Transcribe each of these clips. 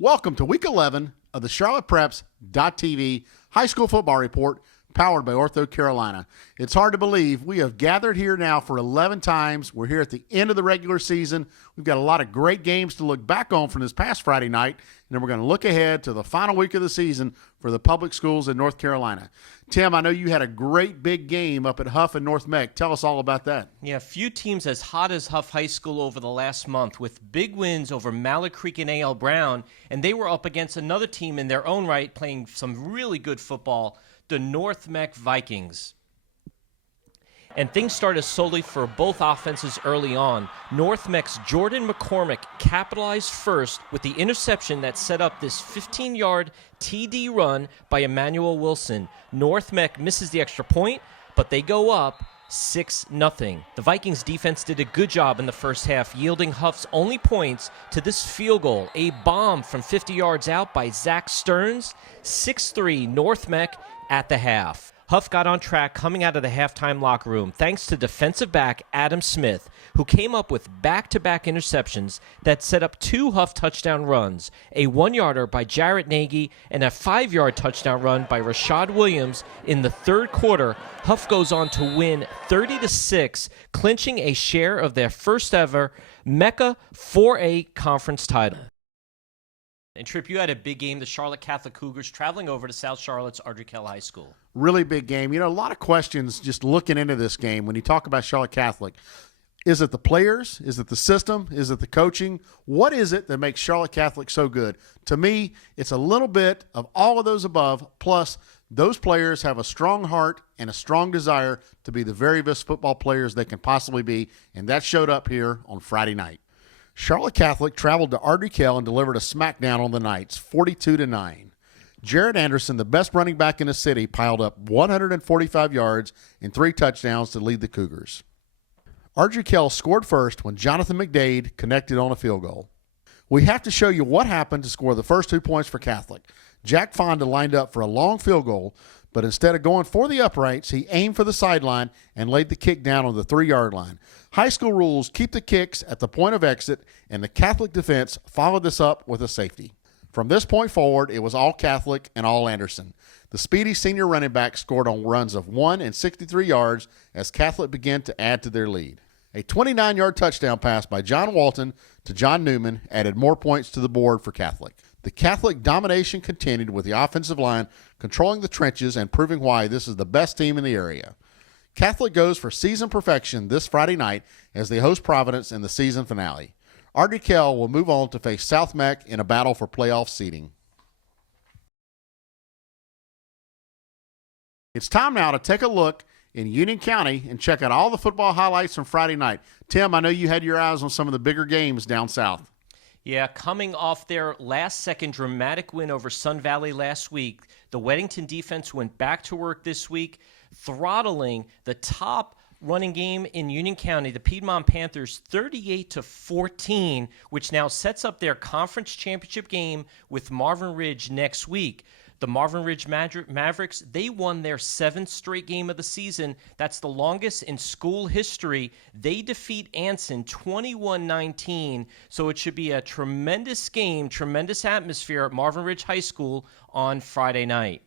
Welcome to Week 11 of the CharlottePreps.tv High School Football Report, powered by Ortho Carolina. It's hard to believe we have gathered here now for 11 times. We're here at the end of the regular season. We've got a lot of great games to look back on from this past Friday night, and then we're going to look ahead to the final week of the season for the public schools in North Carolina. Tim, I know you had a great big game up at Hough and North Meck. Tell us all about that. Yeah, few teams as hot as Hough High School over the last month, with big wins over Mallard Creek and A.L. Brown, and they were up against another team in their own right playing some really good football, the North Meck Vikings. And things started solely for both offenses early on. North Meck's Jordan McCormick capitalized first with the interception that set up this 15-yard TD run by Emmanuel Wilson. North Meck misses the extra point, but they go up 6-0. The Vikings defense did a good job in the first half, yielding Hough's only points to this field goal, a bomb from 50 yards out by Zach Stearns. 6-3 North Meck at the half. Hough got on track coming out of the halftime locker room thanks to defensive back Adam Smith, who came up with back-to-back interceptions that set up 2 Hough touchdown runs, a 1-yarder by Jarrett Nagy and a 5-yard touchdown run by Rashad Williams in the third quarter. Hough goes on to win 30-6, clinching a share of their first ever Mecca 4A conference title. And Tripp, you had a big game, the Charlotte Catholic Cougars traveling over to South Charlotte's Ardrey Kell High School. Really big game. You know, a lot of questions just looking into this game when you talk about Charlotte Catholic. Is it the players? Is it the system? Is it the coaching? What is it that makes Charlotte Catholic so good? To me, it's a little bit of all of those above, plus those players have a strong heart and a strong desire to be the very best football players they can possibly be, and that showed up here on Friday night. Charlotte Catholic traveled to Ardrey Kell and delivered a smackdown on the Knights, 42-9. Jared Anderson, the best running back in the city, piled up 145 yards and 3 touchdowns to lead the Cougars. Ardrey Kell scored first when Jonathan McDade connected on a field goal. We have to show you what happened to score the first 2 points for Catholic. Jack Fonda lined up for a long field goal, but instead of going for the uprights, he aimed for the sideline and laid the kick down on the 3-yard line. High school rules keep the kicks at the point of exit, and the Catholic defense followed this up with a safety. From this point forward, it was all Catholic and all Anderson. The speedy senior running back scored on runs of 1 and 63 yards as Catholic began to add to their lead. A 29-yard touchdown pass by John Walton to John Newman added more points to the board for Catholic. The Catholic domination continued with the offensive line controlling the trenches and proving why this is the best team in the area. Catholic goes for season perfection this Friday night as they host Providence in the season finale. Ardrey Kell will move on to face South Meck in a battle for playoff seeding. It's time now to take a look in Union County and check out all the football highlights from Friday night. Tim, I know you had your eyes on some of the bigger games down south. Yeah, coming off their last-second dramatic win over Sun Valley last week, the Weddington defense went back to work this week, throttling the top running game in Union County, the Piedmont Panthers, 38-14, which now sets up their conference championship game with Marvin Ridge next week. The Marvin Ridge Mavericks, they won their 7th straight game of the season. That's the longest in school history. They defeat Anson 21-19, so it should be a tremendous game, tremendous atmosphere at Marvin Ridge High School on Friday night.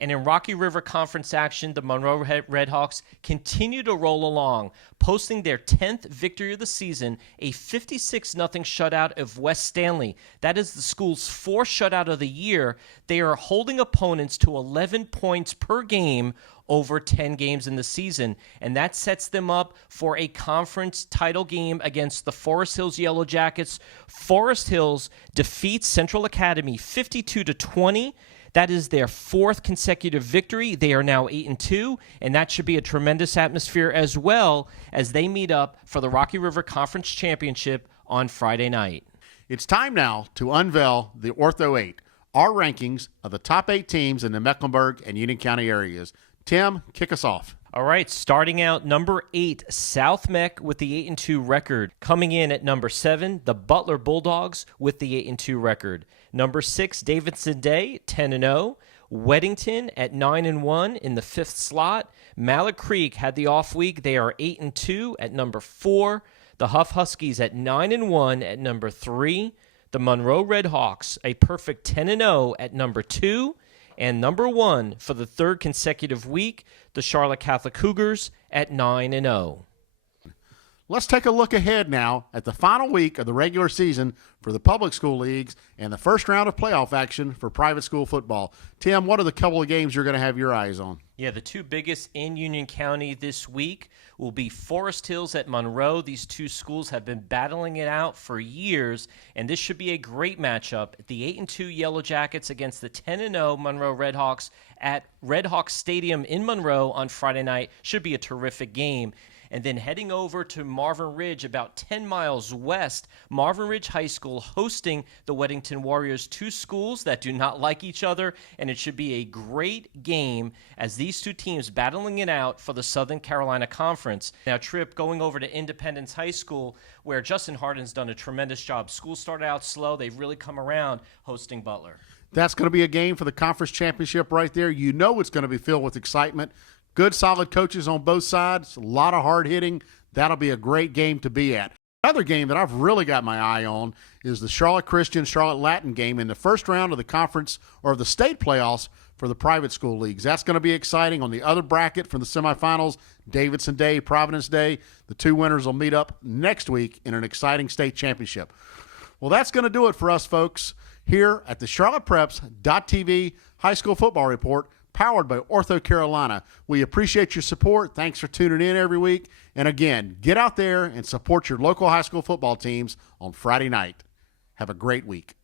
And in Rocky River Conference action, the Monroe Redhawks continue to roll along, posting their 10th victory of the season, a 56-0 shutout of West Stanley. That is the school's 4th shutout of the year. They are holding opponents to 11 points per game over 10 games in the season, and that sets them up for a conference title game against the Forest Hills Yellow Jackets. Forest Hills defeats Central Academy 52-20. That is their 4th consecutive victory. They are now 8-2, and that should be a tremendous atmosphere as well as they meet up for the Rocky River Conference Championship on Friday night. It's time now to unveil the Ortho 8, our rankings of the top 8 teams in the Mecklenburg and Union County areas. Tim, kick us off. All right, starting out number 8, South Meck with the 8-2 record. Coming in at number 7, the Butler Bulldogs with the 8-2 record. Number 6, Davidson Day, 10-0. Weddington at 9-1 in the 5th slot. Mallard Creek had the off week. They are 8-2 at number 4. The Hough Huskies at 9-1 at number 3. the Monroe Redhawks, a perfect 10-0 at number 2, and number 1 for the third consecutive week, the Charlotte Catholic Cougars at 9-0. Let's take a look ahead now at the final week of the regular season for the public school leagues and the first round of playoff action for private school football. Tim, what are the couple of games you're going to have your eyes on? Yeah, the two biggest in Union County this week will be Forest Hills at Monroe. These two schools have been battling it out for years, and this should be a great matchup. The 8-2 Yellow Jackets against the 10-0 Monroe Redhawks at Redhawks Stadium in Monroe on Friday night should be a terrific game. And then heading over to Marvin Ridge, about 10 miles west, Marvin Ridge High School hosting the Weddington Warriors, two schools that do not like each other, and it should be a great game as these two teams battling it out for the Southern Carolina Conference. Now, Tripp, going over to Independence High School, where Justin Hardin's done a tremendous job. School started out slow. They've really come around hosting Butler. That's going to be a game for the conference championship right there. You know it's going to be filled with excitement. Good, solid coaches on both sides, a lot of hard hitting. That'll be a great game to be at. Another game that I've really got my eye on is the Charlotte Christian, Charlotte Latin game in the first round of the conference or the state playoffs for the private school leagues. That's going to be exciting. On the other bracket from the semifinals, Davidson Day, Providence Day, the two winners will meet up next week in an exciting state championship. Well, that's going to do it for us, folks, here at the CharlottePreps.tv High School Football Report, powered by Ortho Carolina. We appreciate your support. Thanks for tuning in every week. And again, get out there and support your local high school football teams on Friday night. Have a great week.